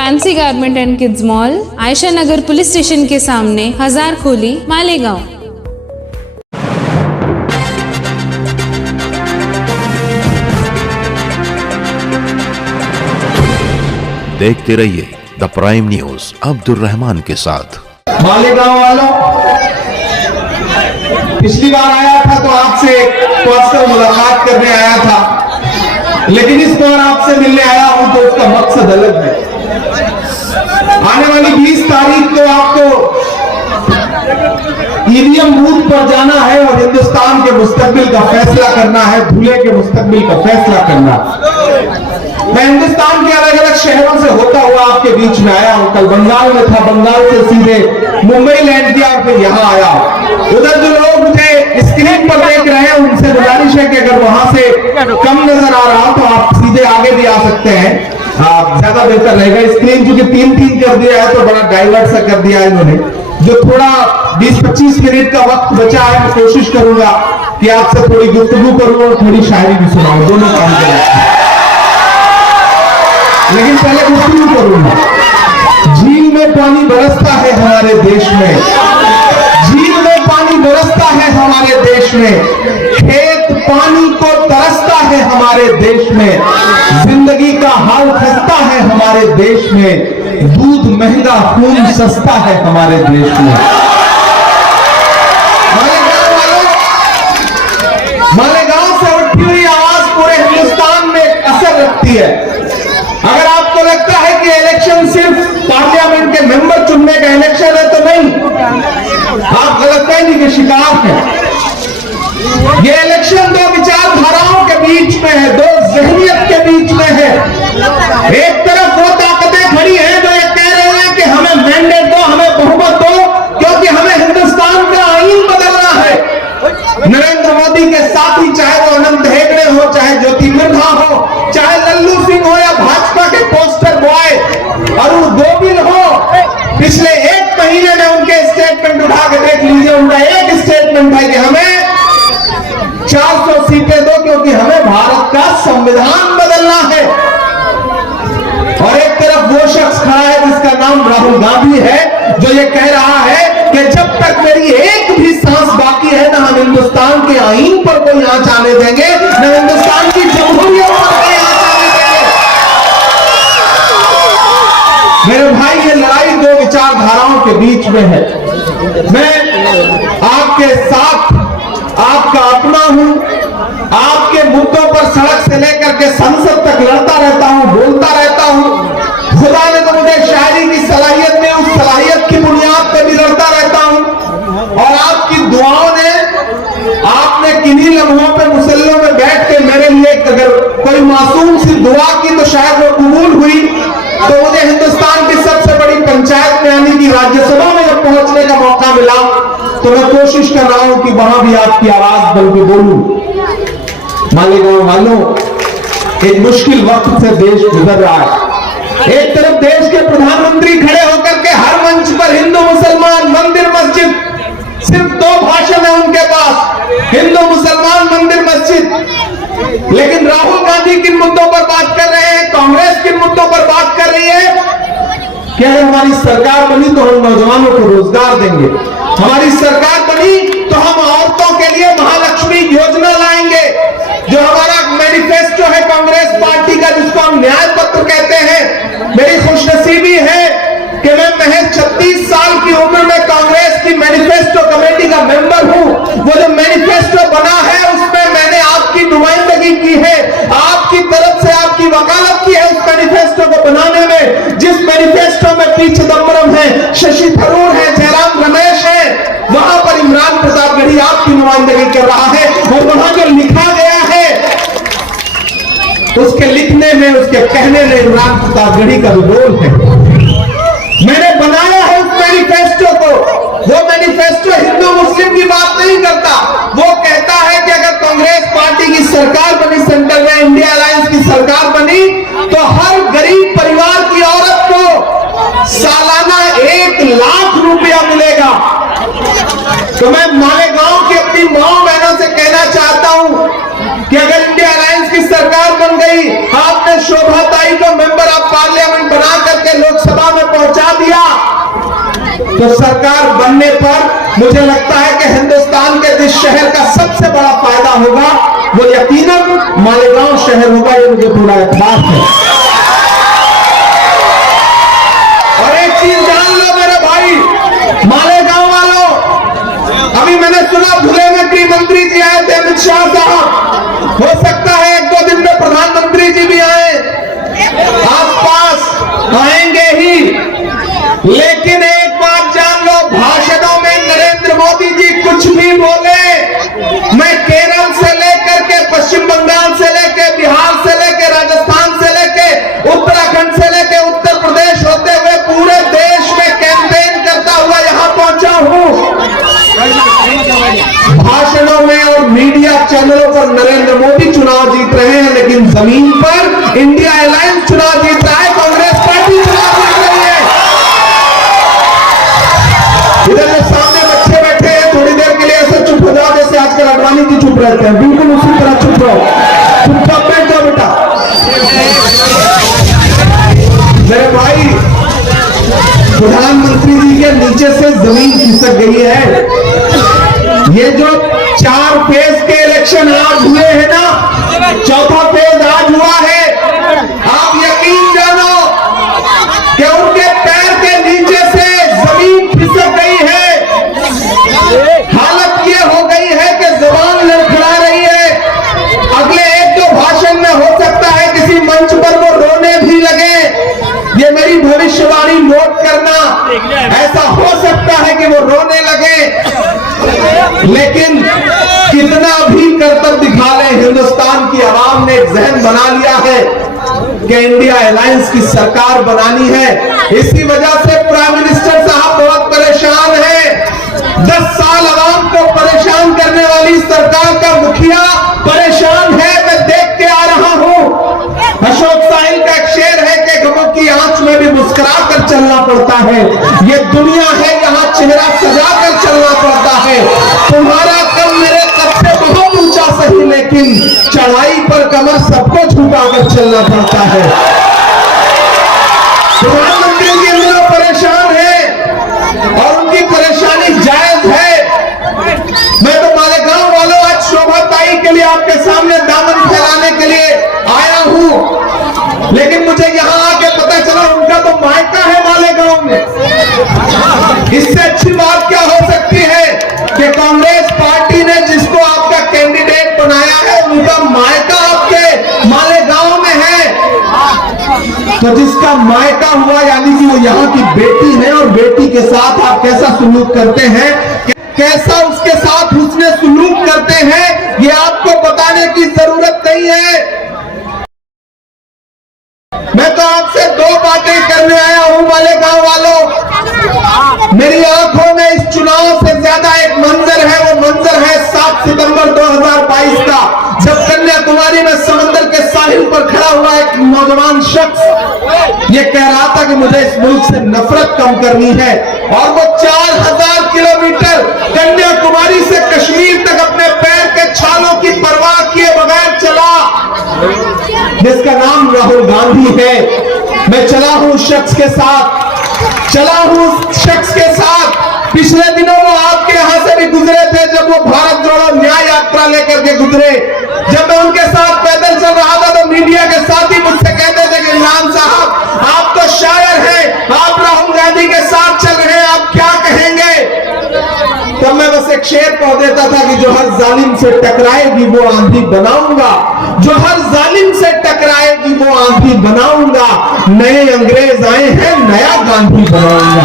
Fancy garment and kids mall, Ayesha Nagar police station के सामने, हजार खोली, मालेगांव। देखते रहिए the prime news Abdul Rahman के साथ। मालेगांव वालों, पिछली बार आया था तो आपसे पर्सनल मुलाकात करने आया था, लेकिन इस बार आपसे मिलने आया हूं तो उसका मकसद अलग है। आने वाली 20 तारीख को आपको ईवीएम बूथ पर जाना है और हिंदुस्तान के मुस्तकबिल का फैसला करना है, दूल्हे के मुस्तकबिल का फैसला करना। मैं हिंदुस्तान के अलग अलग शहरों से होता हुआ आपके बीच में आया हूं। कल बंगाल में था, बंगाल से सीधे मुंबई लैंड किया और फिर यहां आया। उधर जो लोग मुझे स्क्रीन पर देख रहे हैं उनसे गुजारिश है कि अगर वहां से कम नजर आ रहा तो आप सीधे आगे भी आ सकते हैं, ज्यादा बेहतर रहेगा। स्क्रीन चूंकि 3-3 कर दिया है तो बड़ा डाइवर्ट सा कर दिया है इन्होंने। जो थोड़ा 20-25 मिनट का वक्त बचा है, मैं कोशिश करूंगा कि आपसे थोड़ी गुफ्तगू करूं और थोड़ी शायरी भी सुनाऊं, दोनों काम करें। लेकिन पहले गुफ्तगू करूंगा। झील में पानी बरसता है हमारे देश में, झील में पानी बरसता है हमारे देश में, खेत पानी को तरसता है हमारे देश में, जिंदगी का हाल खस्ता है हमारे देश में, दूध महंगा खून सस्ता है हमारे देश में। मालेगांव से उठी हुई आवाज पूरे हिंदुस्तान में असर रखती है। अगर आपको लगता है कि इलेक्शन सिर्फ पार्लियामेंट के मेंबर चुनने का इलेक्शन है तो नहीं, आप गलतफहमी के शिकार हैं। ये इलेक्शन दो विचारधाराओं के बीच में है, दो जहनियत के बीच में है। एक तरफ वो ताकतें खड़ी हैं जो ये कह रहे हैं कि हमें मैंडेट दो, हमें बहुमत दो, क्योंकि हमें हिंदुस्तान का आईन बदलना है। नरेंद्र मोदी के साथी, चाहे वो अनंत हेगड़े हो, चाहे ज्योति मिर्धा हो, चाहे लल्लू सिंह हो या भाजपा के पोस्टर बॉय अरुण गोविल हो, पिछले 1 महीने में उनके स्टेटमेंट उठा के देख लीजिए। उनका एक स्टेटमेंट है कि हमें 400 सीटें दो क्योंकि हमें भारत का संविधान बदलना है। और एक तरफ वो शख्स खड़ा है जिसका नाम राहुल गांधी है, जो ये कह रहा है कि जब तक मेरी एक भी सांस बाकी है ना हम हिंदुस्तान के आईन पर कोई आंच आने देंगे, न हिंदुस्तान की जमहूरियत पर कोई आंच आने देंगे। मेरे भाई, ये लड़ाई दो विचारधाराओं के बीच में है। मैं आपके साथ आपका अपना हूं, आपके मुद्दों पर सड़क से लेकर के संसद तक लड़ता रहता हूं, बोलता रहता हूं। खुदा ने तो मुझे शायरी की सलाहियत में, उस सलाहियत की बुनियाद पर भी लड़ता रहता हूं। और आपकी दुआओं ने, आपने किन्हीं लम्हों पे मुसल्लों में बैठ के मेरे लिए अगर कोई मासूम सी दुआ की तो शायद वो कबूल हुई। तो मुझे हिंदुस्तान की सबसे बड़ी पंचायत में यानी कि राज्यसभा में जब पहुंचने का मौका मिला तो मैं कोशिश कर रहा हूं कि वहां भी आपकी आवाज बल के बोलूं। मालेगांव वालों, एक मुश्किल वक्त से देश गुजर रहा है। एक तरफ देश के प्रधानमंत्री खड़े होकर के हर मंच पर हिंदू मुसलमान, मंदिर मस्जिद, सिर्फ 2 भाषण है उनके पास, हिंदू मुसलमान, मंदिर मस्जिद। लेकिन राहुल गांधी किन मुद्दों पर बात कर रहे हैं, कांग्रेस किन मुद्दों पर बात कर रही है कि अगर हमारी सरकार बनी तो हम नौजवानों को रोजगार देंगे, हमारी सरकार बनी तो हम औरतों के लिए महालक्ष्मी योजना लाएंगे। जो हमारा मैनिफेस्टो है कांग्रेस पार्टी का, जिसको हम न्याय पत्र कहते हैं, मेरी खुशनसीबी है कि मैं महज 36 साल की उम्र में कांग्रेस की मैनिफेस्टो कमेटी का मेंबर हूं। वो जो मैनिफेस्टो बना है उसमें मैंने आपकी नुमाइंदगी की है, आपकी तरफ से आपकी वकालत की है उस मैनिफेस्टो को बनाने में। जिस मैनिफेस्टो में पी चिदम्बरम है, शशि थरूर है, जयराम रमेश है, वहां पर इमरान प्रतापगढ़ी आपकी नुमाइंदगी कर रहा है। और वहां जो लिखा गया है उसके लिखने में, उसके कहने में इमरान प्रतापगढ़ी का भी रोल है। मैंने बनाया है उस मैनिफेस्टो को। वो मैनिफेस्टो हिंदू मुस्लिम की बात नहीं करता, वो कहता है कि अगर कांग्रेस पार्टी की सरकार बनी, सेंटर में इंडिया अलायंस की सरकार बनी, तो हर गरीब परिवार की औरत को सालाना 1 लाख रुपया मिलेगा। तो मैं मालेगांव की अपनी माओ बहनों से कहना चाहता हूं कि अगर इंडिया अलायंस की सरकार बन गई, आपने शोभा ताई को मेंबर ऑफ पार्लियामेंट बना करके लोक तो सरकार बनने पर मुझे लगता है कि हिंदुस्तान के जिस शहर का सबसे बड़ा फायदा होगा वो यकीनन मालेगांव शहर होगा, ये मुझे पूरा एतबार है। और एक चीज जान लो मेरे भाई मालेगांव वालों, अभी मैंने सुना धुले में गृह मंत्री जी आए थे, अमित शाह साहब, हो सकता है 1-2 दिन में प्रधानमंत्री जी भी आए, आसपास आएंगे ही। लेकिन एक बात जान लो, भाषणों में नरेंद्र मोदी जी कुछ भी बोले, मैं केरल से लेकर के पश्चिम बंगाल से लेकर बिहार से लेकर राजस्थान से लेकर उत्तराखंड से लेकर उत्तर प्रदेश होते हुए पूरे देश में कैंपेन करता हुआ यहां पहुंचा हूं। भाषणों में और मीडिया चैनलों पर नरेंद्र मोदी चुनाव जीत रहे हैं, लेकिन जमीन पर इंडिया अलायंस चुनाव जीत रहा है, कांग्रेस पार्टी चुनाव जीत रही है। इधर जो सामने बच्चे बैठे हैं, थोड़ी देर के लिए ऐसे चुप हो जाओ जैसे आजकल अडवाणी जी चुप रहते हैं, बिल्कुल उसी तरह चुप रहो, चुपचाप बैठ जाओ बेटा। मेरे भाई प्रधानमंत्री जी के नीचे से जमीन खिसक गई है। ये जो 4 फेज के इलेक्शन आज हुए हैं ना, चौथा फेज आज हुआ है, आप यकीन जानो कि उनके पैर के नीचे से जमीन खिसक गई है। हालत ये हो गई है कि जुबान लड़खड़ा रही है। अगले 1-2 भाषण में हो सकता है किसी मंच पर वो रोने भी लगे, ये मेरी भविष्यवाणी नोट करना, ऐसा हो सकता है कि वो रोने लगे। लेकिन कितना भी करतब दिखा ले, हिंदुस्तान की आवाम ने एक जहन बना लिया है कि इंडिया अलायंस की सरकार बनानी है। इसी वजह से प्राइम मिनिस्टर साहब बहुत परेशान हैं। 10 साल आवाम को परेशान करने वाली सरकार का मुखिया परेशान है, मैं देख के आ रहा हूं। अशोक साहिल का एक शेर है कि गमों की आंच में भी मुस्कुरा कर चलना पड़ता है। ये दुनिया है, यहाँ चेहरा सजा कर चलना पड़ता है। तुम्हारा कम मेरे कद से बहुत ऊंचा सही, लेकिन चढ़ाई पर कमर सबको झुका कर चलना पड़ता है। प्रधानमंत्री जी अंदर परेशान है और उनकी परेशानी जायज है। मैं तो मालेगांव वालों आज शोभा ताई के लिए आपके सामने दामन फैलाने के लिए आया हूं, लेकिन मुझे यहां आके पता चला उनका तो मायका है मालेगांव में। इससे अच्छी बात क्या हो सकती है कि कांग्रेस पार्टी ने जिसको आपका कैंडिडेट बनाया है उनका मायका आपके मालेगांव में है। तो जिसका मायका हुआ यानी कि वो यहाँ की बेटी है, और बेटी के साथ आप कैसा सुलूक करते हैं, कैसा उसके साथ हुस्ने सुलूक करते हैं, ये आपको बताने की जरूरत नहीं है। मैं तो आपसे 2 बातें करने आया हूं मालेगांव वालों। मेरी आंखों में इस चुनाव से ज्यादा एक मंजर है, वो मंजर है 7 सितंबर 2022 का, जब कन्याकुमारी में समंदर के साहिल पर खड़ा हुआ एक नौजवान शख्स ये कह रहा था कि मुझे इस मुल्क से नफरत कम करनी है, और वो 4000 किलोमीटर कन्याकुमारी से कश्मीर तक अपने पैर के छालों की परवाह किए बगैर चला, जिसका नाम राहुल गांधी है। मैं चला हूं शख्स के साथ, चला हूं शख्स के साथ। पिछले दिनों वो आपके यहां से भी गुजरे थे, जब वो भारत जोड़ो न्याय यात्रा लेकर के गुजरे। जब मैं उनके साथ पैदल चल रहा था तो मीडिया के साथ ही मुझसे कहते थे कि इमरान साहब आप तो शायर हैं, आप राहुल गांधी के साथ चल रहे हैं, आप क्या कहेंगे। तब मैं बस एक शेर कह देता था कि जो हर जालिम से टकराएगी वो आंधी बनाऊंगा, जो हर जालिम से टकराएगी वो आंधी बनाऊंगा, नए अंग्रेज आए हैं नया गांधी बनाऊंगा।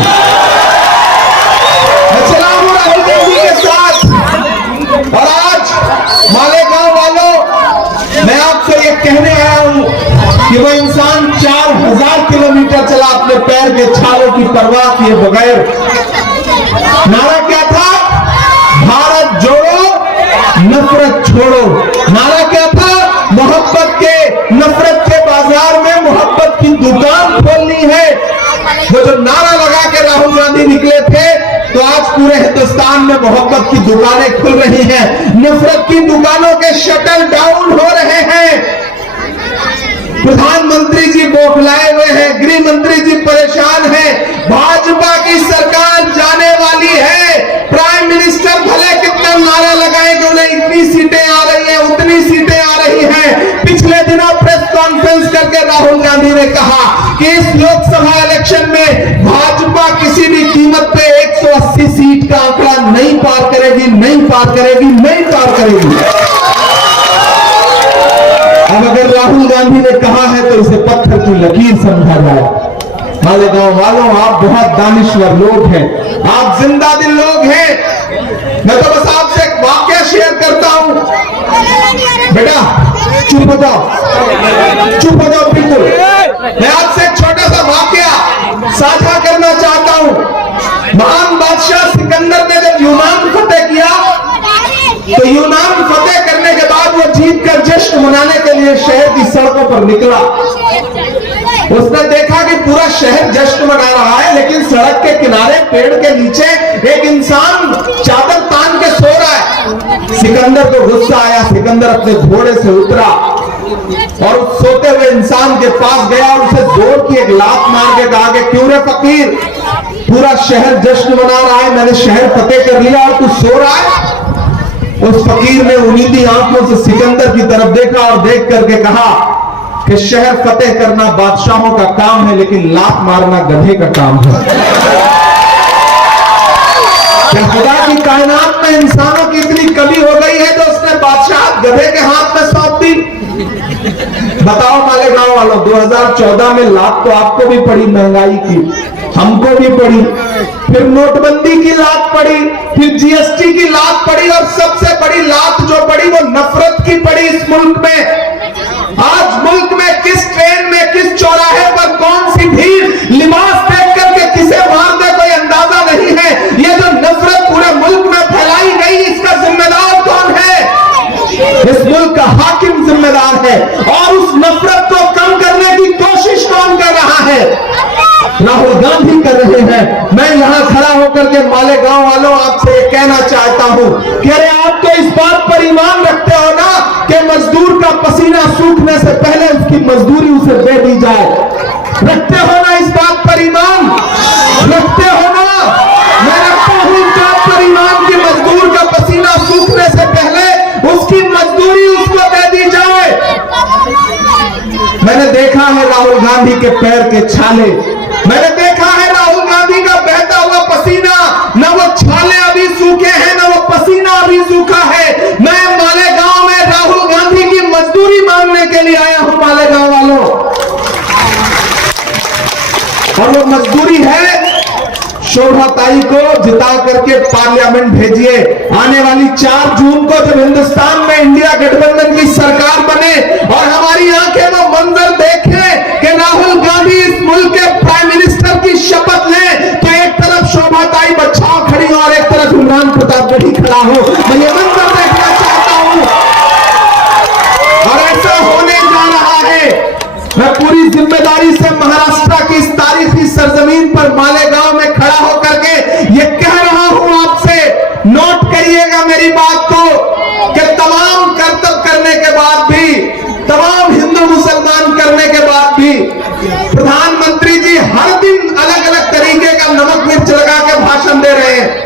मैं चला हूं राहुल गांधी के साथ, और आज मालेगांव वालों मैं आपसे ये कहने आया हूं कि वो इंसान 4000 किलोमीटर चला अपने पैर के छालों की परवाह किए बगैर। नारा क्या था? भारत जोड़ो नफरत छोड़ो। नारा क्या था? मोहब्बत के नफरत के बाजार में मोहब्बत की दुकान खोलनी है। वो जो नारा लगा के राहुल गांधी निकले थे, तो आज पूरे हिंदुस्तान में मोहब्बत की दुकानें खुल रही हैं, नफरत की दुकानों के शटर डाउन हो रहे हैं। प्रधानमंत्री जी बौखलाए हुए हैं, गृह मंत्री जी परेशान हैं, भाजपा की सरकार करके राहुल गांधी ने कहा कि इस लोकसभा इलेक्शन में भाजपा किसी भी कीमत पे 180 सीट का आंकड़ा नहीं पार करेगी, नहीं पार करेगी, नहीं पार करेगी। अब अगर राहुल गांधी ने कहा है तो इसे पत्थर की लकीर समझा जाए। मालेगांव वालों, आप बहुत दानिश्वर लोग हैं, आप जिंदा दिल लोग हैं। मैं तो बस आपसे एक वाक्य शेयर करता हूं। बेटा चुप हो जाओ, चुप हो जाओ बिल्कुल। मैं आपसे एक छोटा सा वाक्य साझा करना चाहता हूं। महान बादशाह सिकंदर ने जब यूनान फतेह किया तो यूनान फतेह करने के बाद वो जीत कर जश्न मनाने के लिए शहर की सड़कों पर निकला। उसने देखा कि पूरा शहर जश्न मना रहा है, लेकिन सड़क के किनारे पेड़ के नीचे एक इंसान चादर तान के सो रहा है। सिकंदर को गुस्सा आया। सिकंदर अपने घोड़े से उतरा और उस सोते हुए इंसान के पास गया और उसे जोर की एक लात मार के कहा कि क्यों रे फकीर, पूरा शहर जश्न मना रहा है, मैंने शहर फतेह कर लिया और तू सो रहा है। उस फकीर ने उम्मीदी आंखों से सिकंदर की तरफ देखा और देख करके कहा कि शहर फतेह करना बादशाहों का काम है, लेकिन लात मारना गधे का काम है। क्या खुदा की कायनात में इंसानों की इतनी कमी हो गई है तो उसने बादशाह गधे के हाथ में सौंप दी? बताओ मालेगांव वालों, 2014 में लात तो आपको भी पड़ी महंगाई की, हमको भी पड़ी, फिर नोटबंदी की लात पड़ी, फिर जीएसटी की लात पड़ी, और सबसे बड़ी लात जो पड़ी वो नफरत की पड़ी इस मुल्क में। आज मुल्क में किस ट्रेन में, किस चौराहे पर कौन सी भीड़ लिबास देख करके किसे मार दे कोई अंदाजा नहीं है। ये जो नफरत पूरे मुल्क में फैलाई गई, इसका जिम्मेदार कौन है? इस मुल्क का हाकिम जिम्मेदार है। और उस नफरत को कम करने की कोशिश कौन कर रहा है? राहुल गांधी कर रहे हैं। मैं यहां खड़ा होकर के मालेगांव वालों आपसे कहना चाहता हूं कि अरे आप तो इस बात पर ईमान रखते हो ना कि मजदूर का पसीना सूखने से पहले उसकी मजदूरी उसे दे दी जाए। रखते हो ना इस बात पर ईमान? रखते हो ना? मैं रखता हूं इस बात पर ईमान कि मजदूर का पसीना सूखने से पहले उसकी मजदूरी उसको दे दी जाए। मैंने देखा है राहुल गांधी के पैर के छाले, मैंने देखा है राहुल गांधी का बहता हुआ पसीना। न वो छाले अभी सूखे हैं, न वो पसीना अभी सूखा है। मैं मालेगांव में राहुल गांधी की मजदूरी मांगने के लिए आया हूं मालेगांव वालों, और वो मजदूरी है शोभा ताई को जिता करके पार्लियामेंट भेजिए। आने वाली 4 जून को जब हिंदुस्तान में इंडिया गठबंधन की सरकार बने और हमारी आंखें वो मंजर देखें कि राहुल गांधी इस मुल्क के प्राइम मिनिस्टर की शपथ लें, तो एक तरफ शोभा ताई बच्चाओ खड़ी और एक तरफ इमरान प्रतापगढ़ी खड़ा हो। मैं ये मंजर देखना चाहता हूं और ऐसा होने जा रहा है। मैं पूरी जिम्मेदारी से महाराष्ट्र की इस तारीखी सरजमीन पर मालेगांव में खड़ा होकर के ये कह रहा हूं आपसे, नोट करिएगा मेरी बात को कि तमाम कर्तव्य करने के बाद भी, तमाम हिंदू मुसलमान करने के बाद भी प्रधानमंत्री जी हर दिन अलग अलग तरीके का नमक मिर्च लगा के भाषण दे रहे हैं,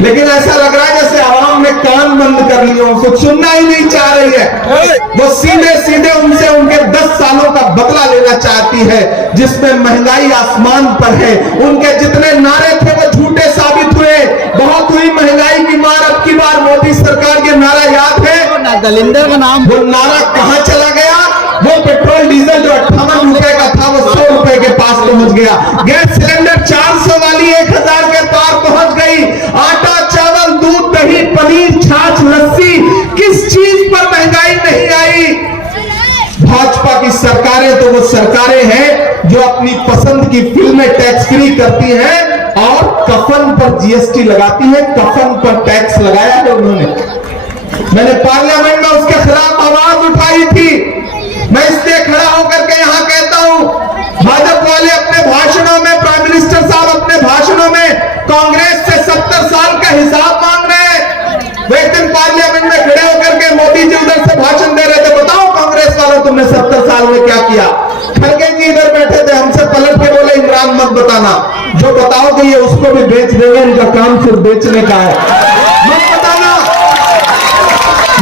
लेकिन ऐसा लग रहा है जैसे आवाम ने कान बंद कर लिए हो, कुछ सुनना ही नहीं चाह रही है। वो सीधे सीधे उनसे उनके 10 सालों का बदला लेना चाहती है, जिसमें महंगाई आसमान पर है। उनके जितने नारे थे वो झूठे साबित हुए। बहुत हुई महंगाई की मार, अब की बार मोदी सरकार के नारा याद है? दलिंदर का नाम, वो नारा कहां चला गया? वो पेट्रोल डीजल जो 58 रुपए का था वो 100 रुपए के पास पहुंच गया। गैस सिलेंडर 400 वाली 1000 के पार पहुंच गई। आटा, चावल, दूध, दही, पनीर, छाछ, लस्सी, किस चीज पर महंगाई नहीं आई? भाजपा की सरकारें तो वो सरकारें हैं जो अपनी पसंद की फिल्में टैक्स फ्री करती हैं और कफन पर जीएसटी लगाती है। कफन पर टैक्स लगाया है उन्होंने। मैंने पार्लियामेंट में उसके खिलाफ आवाज उठाई थी। मैं इसलिए खड़ा होकर के यहां कहता हूं, भाजपा वाले अपने भाषणों में, प्राइम मिनिस्टर साहब अपने भाषणों में कांग्रेस से 70 साल का हिसाब मांग रहे हैं। वो एक दिन पार्लियामेंट में खड़े होकर के मोदी जी उधर से भाषण दे रहे थे, बताओ कांग्रेस वालों तुमने 70 साल में क्या किया? खड़गे जी इधर बैठे थे, हमसे पलट के बोले इमरान मत बताना, जो बताओगे ये उसको भी बेच देंगे, इनका काम सिर्फ बेचने का है, मत बताना।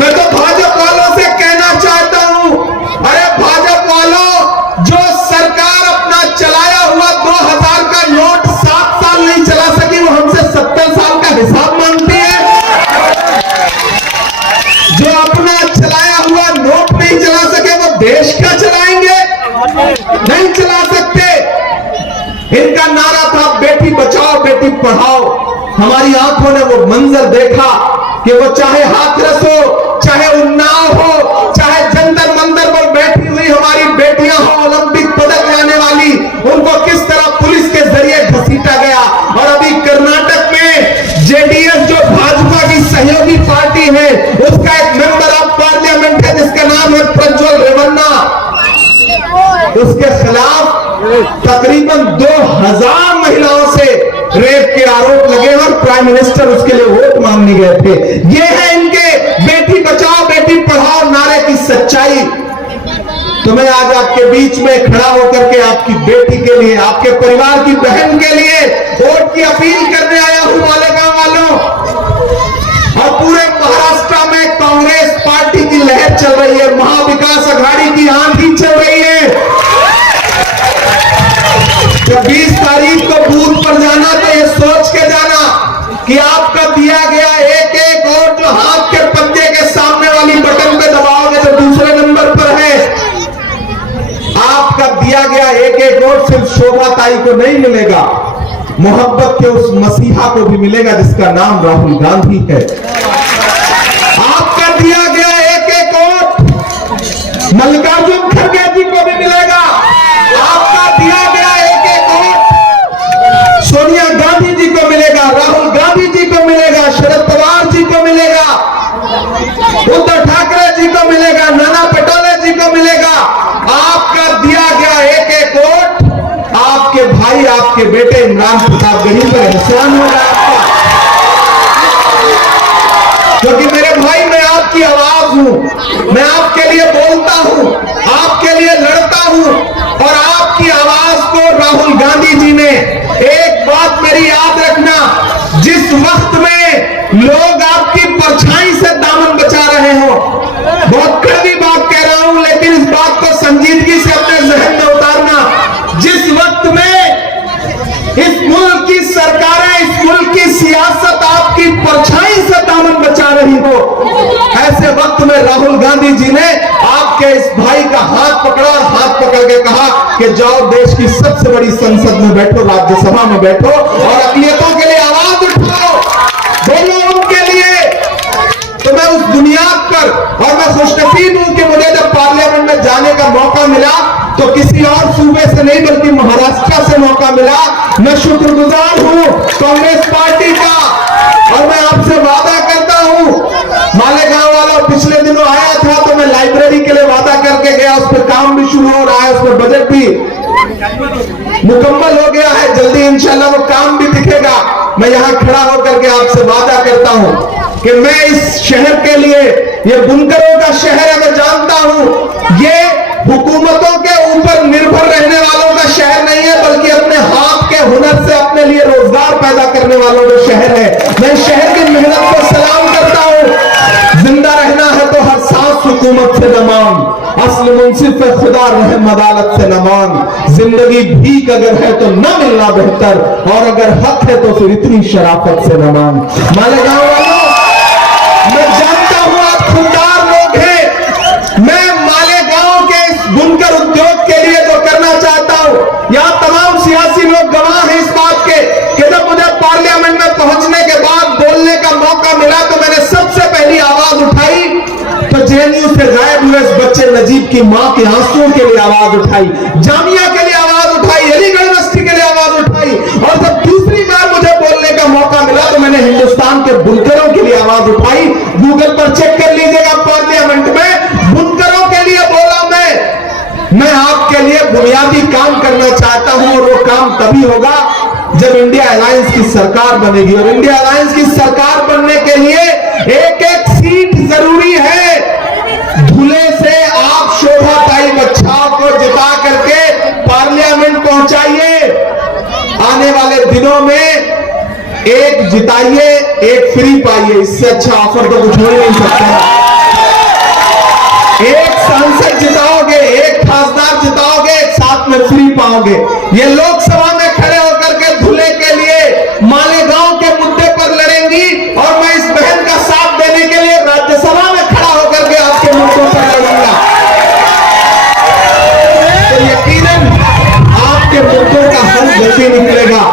मैं तो भाजपा वालों से कहना चाहता हूं, अरे भाजपा वालों, जो नहीं चला सकते। इनका नारा था बेटी बचाओ बेटी पढ़ाओ। हमारी आंखों ने वो मंजर देखा कि वो चाहे हाथरस हो, चाहे उन्नाव हो, चाहे जंतर मंतर पर बैठी हुई हमारी बेटियां हो ओलंपिक पदक लाने वाली, उनको किस तरह पुलिस के जरिए घसीटा गया। और अभी कर्नाटक में जेडीएस जो भाजपा की सहयोगी पार्टी है, उसका एक मेंबर ऑफ पार्लियामेंट है जिसका नाम है प्रज्वल रेवन्ना, उसके खिलाफ तकरीबन 2000 महिलाओं से रेप के आरोप लगे और प्राइम मिनिस्टर उसके लिए वोट मांगने गए थे। ये है इनके बेटी बचाओ बेटी पढ़ाओ नारे की सच्चाई। तो मैं आज आपके बीच में खड़ा होकर के आपकी बेटी के लिए, आपके परिवार की बहन के लिए वोट की अपील करने आया हूं मालेगांव वालों। और पूरे महाराष्ट्र में कांग्रेस पार्टी की लहर चल रही है, महाविकास अघाड़ी की आंधी चल रही है। जब 20 तारीख को बूथ पर जाना तो ये सोच के जाना कि आपका दिया गया एक एक वोट जो हाथ के पंजे के सामने वाली बटन पे दबाओगे जो दूसरे नंबर पर है, आपका दिया गया एक एक वोट सिर्फ शोभा ताई को नहीं मिलेगा, मोहब्बत के उस मसीहा को भी मिलेगा जिसका नाम राहुल गांधी है। आपका दिया गया एक एक वोट मल्लिकार्जुन खड़गे जी को भी मिलेगा। आपका दिया गया एक एक वोट सोनिया गांधी जी को मिलेगा, राहुल गांधी जी को मिलेगा, शरद पवार जी को मिलेगा, उद्धव ठाकरे जी को मिलेगा, नाना पटोले जी को मिलेगा। आपका दिया गया एक एक वोट आपके भाई आपके बेटे इमरान प्रताप गढ़ी पर एहसान होगा आपका। क्योंकि मेरे भाई मैं आपकी आवाज हूं, मैं आपके लिए बोलता हूं, आपके लिए लड़ता हूं। और आपकी आवाज को राहुल गांधी जी ने, एक बात मेरी याद रखना, जिस वक्त में लोग आपकी परछाई से दामन बचा रहे हो, बहुत कड़वी बात कह रहा हूं लेकिन इस बात को संजीदगी से अपने जहन में उतारना, जिस वक्त में इस मुल्क की सरकारें, इस मुल्क की सियासत आपकी परछाई से दामन बचा रही हो, ऐसे वक्त में राहुल गांधी जी ने आपके इस भाई का हाथ पकड़ा और हाथ पकड़ के कहा कि जाओ देश की सबसे बड़ी संसद में बैठो, राज्यसभा में बैठो और अक़लियतों के लिए आवाज उठाओ, बोलो उनके लिए। तो मैं उस बुनियाद पर, और मैं खुशनसीब हूं कि मुझे जब पार्लियामेंट में जाने का मौका मिला तो किसी और सूबे से नहीं बल्कि महाराष्ट्र से मौका मिला। मैं शुक्रगुजार हूं कांग्रेस पार्टी का और मैं आपसे वादा करता हूं, मालेगांव वाला पिछले दिनों आया था तो मैं लाइब्रेरी के लिए वादा करके गया, उस पर काम भी शुरू हो रहा है, उस पर बजट भी मुकम्मल हो गया है, जल्दी इंशाल्लाह वो काम भी दिखेगा। मैं यहां खड़ा होकर के आपसे वादा करता हूं कि मैं इस शहर के लिए, ये बुनकरों का शहर है, मैं जानता हूं ये हुकूमतों के ऊपर निर्भर रहने वालों का शहर नहीं है बल्कि अपने हाथ के हुनर से अपने लिए रोजगार पैदा करने वालों का शहर है। मैं शहर की मेहनत को सलाम करता हूं। जिंदा रहना है तो हर सांस हुकूमत से न मांग, असल मुंसिफ खुदा रहम अदालत से न मांग, जिंदगी भीख अगर है तो न मिलना बेहतर, और अगर हक है तो फिर इतनी शराफत से न मांग। मालेगांव वालों, मैं जानता हूं आप खुददार लोग हैं, मैं मालेगांव के इस बुनकर उद्योग के लिए जो करना चाहता हूं, यहां तमाम सियासी लोग गवाह हैं इस बात के कि जब मुझे पार्लियामेंट में पहुंचने के बाद बोलने का मौका मिला तो मैंने सबसे पहली आवाज उठाई तो जेएनयू से गायब हुए इस बच्चे नजीब की मां के आंसुओं के लिए आवाज उठाई, जामिया के लिए आवाज उठाई, अलीगढ़ यूनिवर्सिटी के लिए आवाज उठाई, और जब दूसरी बार मुझे बोलने का मौका मिला तो मैंने हिंदुस्तान के बुनकरों के लिए आवाज उठाई। गूगल पर चेक कर लीजिएगा, पार्लियामेंट में बुनकरों के लिए बोला मैं आपके लिए बुनियादी काम करना चाहता हूं और वो काम तभी होगा जब इंडिया अलायंस की सरकार बनेगी। और इंडिया अलायंस की सरकार बनने के लिए एक एक सीट जरूरी है। धुले से आप शोभा ताई बच्चाओं को जिता करके पार्लियामेंट पहुंचाइए। आने वाले दिनों में एक जिताइए एक फ्री पाइए, इससे अच्छा ऑफर तो कुछ हो ही नहीं सकता। एक सांसद जिताओगे, एक खासदार जिताओगे, एक साथ में फ्री पाओगे। ये लोकसभा